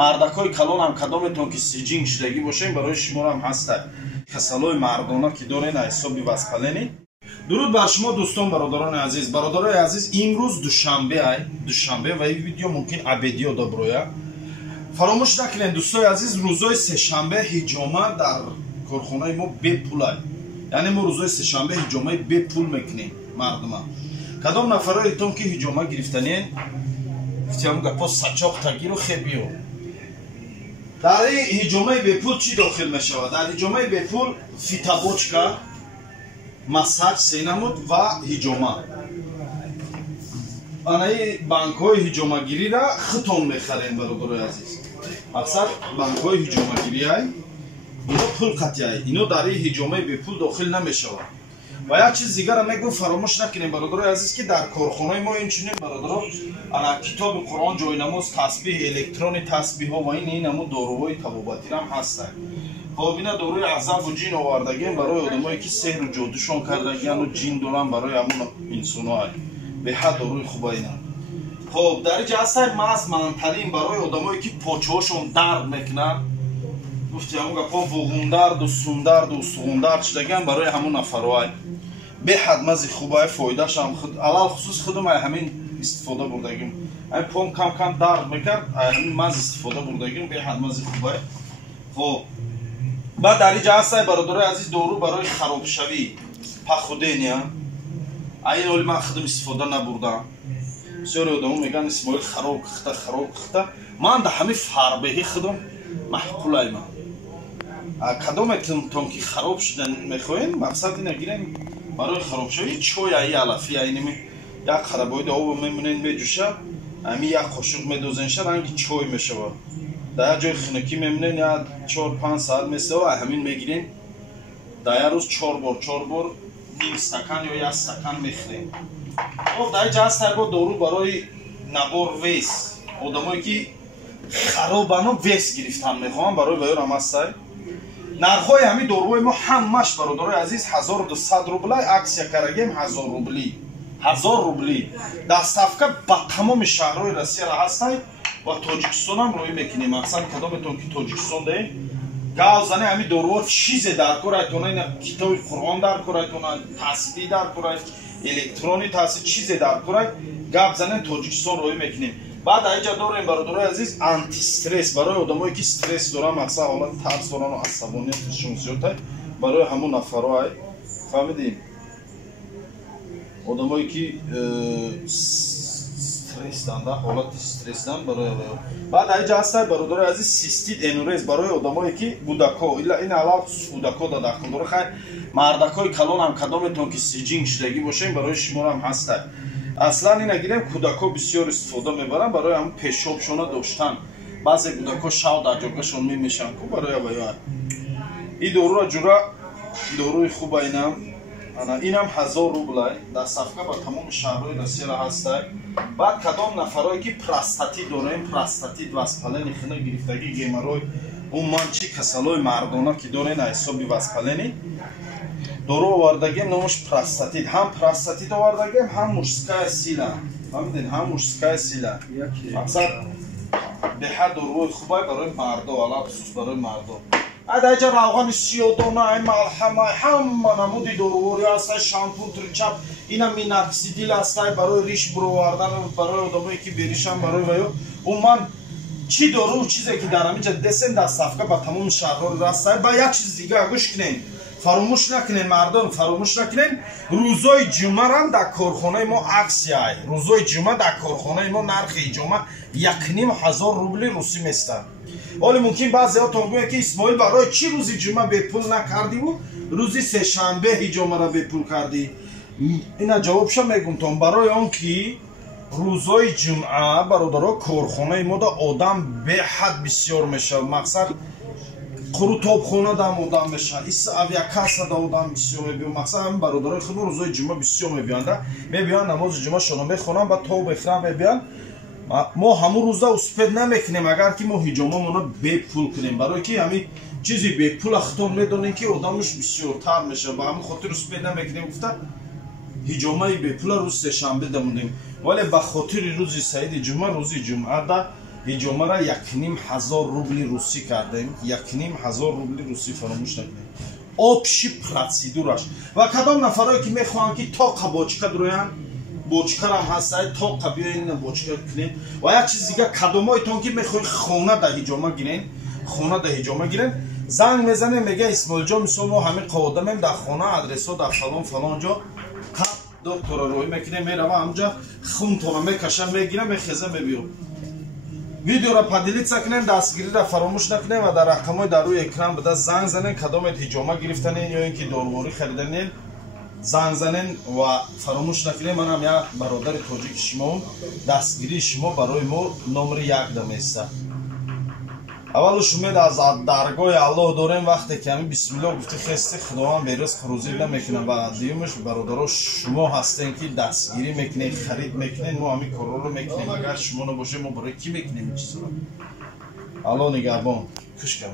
мардакҳои калон ҳам кадометон ки сиҷинг шудагӣ бошем барои шуморо ҳам ҳастад касалҳои мардона ки дорен аз ҳисоби васпалени. дуруд бар шумо дӯстон бародарони азиз. Бародарои азиз, имрӯз душанбе ва ин видео мумкин абедиё доброя. Фаромӯш накунед дӯстои азиз, рӯзои сешанбе ҳиҷома дар корхонаи мо бепулай. Яъне мо рӯзои сешанбе ҳиҷомаи бепул мекунем мардума. Кадом нафароитон ки ҳиҷома гирифтанен гуфтиам гапо сачоқ тагиру хебиё. дар ин ҳиҷомаи бепул чӣ дохил мешавад? Дар ҳиҷомаи бепул фитабочка, масаҷ, сенамуд ва ҳиҷома. Анаи банкҳои ҳиҷомагирира хитон мехарем бародарои азиз. Мақсад банкҳои ҳиҷомагирияй ино пул қатъияй, ино дар ин ҳиҷомаи бепул дохил намешавад. Ва як чиз дигара мегӯям, фаромӯш накунем бародарои азиз ки дар корхонаи мо инчунин бародаро ана китоби Қуръон, ҷойнамоз, тасбиҳ, электрони тасбиҳҳо ва инаму доруҳои табобатирам ҳастанд. Хоб ина доруи азабу ҷин овардагем барои одамое ки сеҳру ҷодушон кардагияну ҷин доран барои ҳамон инсоноай. Беҳад доруи хуба ина. Хоб дар ин ҷастай маз мантарин барои одамое ки почаҳошон дард мекунанд. Гуфтиам гапо вуғундарду сундарду устуғундард шудагиян барои ҳамон нафароай. Беҳад мази хубай, фоидашам алал хусус худам ай ҳамин истифода бурдагим. Ай пом кам дард мекард, ай ҳамин маз истифода бурдагим, беҳад мази хубай. Хоб баъд дар ин ҷастай бародарои азиз, дору барои харобшавӣ пахудения. Ай ин ҳоли ман худам истифода набурдам. бисёре одамо мегӯянд Исмоил хароб кихта. Ман да ҳамин фарбеҳӣ худам маҳқулайма. Кадометон ки хароб шудан мехоҳем, мақсад ина гирем барои харобшавӣ чой аи алафи айними як қарабоида обо мемунен меҷӯша, ами як қошуқ медозенша ранги чой мешавад. Дар як ҷои хунукӣ мемунен я 4-5 саат месава, ҳамин мегирем дар як рӯз 4 бор ним стакан ё 1 стакан мехӯрем. дар ин ҷастай бо дору барои набор вес, одамое ки харобану вес гирифтан мехоҳанд барои ваёрам ҳастай. нархҳои ҳамин доруҳои мо ҳамаш бародарои азиз 1200 рублай, аксия карагем 1000 рубли. 1000 рубли. Доставка ба тамоми шаҳрҳои Россияро ҳастай ва Тоҷикистонам роӣ мекунем. Мақсад кадометон ки Тоҷикистон дем гав зане ҳамин доруҳо чизе даркорайтона, ина китоби Қуръон даркорайтона, тасбиҳ даркорай, электрони тасбиҳ чизе даркорай, гап занем Тоҷикистон роӣ мекунем. баъд аиҷа дорем бародарои азиз антистресс барои одамое ки стресс доран, мақсад ҳолати тарс дорану асабониятшон зиёдтай барои ҳамон нафароай. фаҳмидем? Одамое ки стресстан, ҳолати стресстан барои баъд аиҷа ҳастай бародарои азиз систит энурез барои одамое ки кӯдако, ин алал кӯдако да дахл дора. хай мардакҳои калон ҳам кадометон ки сиҷинг шудагӣ бошем барои шуморо ҳам ҳастай. Аслан ина гирем кӯдако бисёр истифода мебаранд барои ҳамон пешобшона доштан. баъзе кӯдако шав дар ҷогашон мемешанд ку барои аваёа. ин дорура ҷура доруи хуба инам. Инам 1000 рублай. Доставка ба тамоми шаҳрҳои Россияро ҳастай. баъд кадом нафарое ки простатит дорем, простатит, васпалени хина гирифтагӣ, геморрой, умуман чӣ касалҳои мардона ки дорен аз ҳисоби васпалени дору овардагем, номаш простатит. ҳам простатит овардагем, ҳам мужская сила. фаҳмидед? ҳам мужская сила. мақсад беҳад доруҳои хубай барои мардо, алал хусус барои мардо. адаҷа равғани сиёдона, малҳама, ҳама намуди доруҳои ҳастай, шампун, тричап, ина миноксидил ҳастай барои риш буровардан, барои одамое ки беришан, барои ваё. умуман чӣ дору чизе ки дар ҳамин ҷа десен доставка ба тамоми шаҳрҳои ҳастай. ба як чиз дига гӯш кунед. фаромӯш накунед мардон, фаромӯш накунед рӯзои ҷумъарам дар корхонаи мо аксияй. рӯзои ҷумъа дар корхонаи мо нархи ҳиҷома 1500 рубли русӣ местад. ҳоли мумкин баъзеҳотон гӯянд ки Исмоил барои чӣ рӯзи ҷумъа бепул накардиву рӯзи сешанбе ҳиҷомаро бепул кардӣ? ина ҷавобша мегӯмтон барои он ки рӯзои ҷумъа бародаро корхонаи мода одам беҳад бисёр мешавад. мақсад қурутобхона дам одам мешавад, авиакасса да одам бисёр мебиёд. мақсад ҳамин бародарои худ рӯзои ҷумъа бисёр мебиёнда, мебиёнд намози ҷумъашонро мехонанд ба то бехӯранд мебиёнд. мо ҳамун рӯза успед намекунем агар ки мо ҳиҷомамона бепул кунем, барои ки ҳамин чизи бепула хитон медонем ки одамаш бисёртар мешавад. ба ҳамин хотир успед намекунем гуфта ҳиҷомаи бепула рӯзи сешанбе дамондем. вале ба хотири рӯзи саиди ҷумъа, рӯзи ҷумъада ҳиҷомара 1500 рубли русӣ кардем. 1500 рубли русӣ фаромӯш накунем. Обши протседураш ва кадом нафарое ки мехоҳанд ки тоқа бочка дуроянд, бочкарам ҳастай, тоқа биёин бочка кунем. Ва як чиз дига, кадомоитон ки мехоҳед хона да ҳиҷома гирен, хона да ҳиҷома гирен, занг мезанем, мега Исмоилҷон, мисол мо ҳамин қоводамем дар хона, адресо дар фалон фалон ҷо, тап доктора роҳӣ мекунем, мерава ҳамҷа хунтона мекашам, мегирам, мехезам, мебиём. Видеора падилитса кунем, дастгириро фаромӯш накунем ва дар рақамҳои дар рӯи экран буда занг занем, кадомет ҳиҷома гирифтанен ё ин ки доруворӣ хариданен, занг занен ва фаромӯш накунем. Манам як бародари тоҷики шумоам, дастгирии шумо барои мо номери 1 да места. аввалу шумед аз даргоҳи Аллоҳ дорем, вақте ки ҳамин бисмиллоҳ гуфти хести худованд берӯз хурӯзӣ намекунам ва дуюмаш бародаро шумо ҳастен ки дастгирӣ мекунед, харид мекунед, мо ҳамин корро мекунем. Агар шумо набошед, мо барои кӣ мекунем ин чизро? Аллоҳ нигаҳбон. Кушка.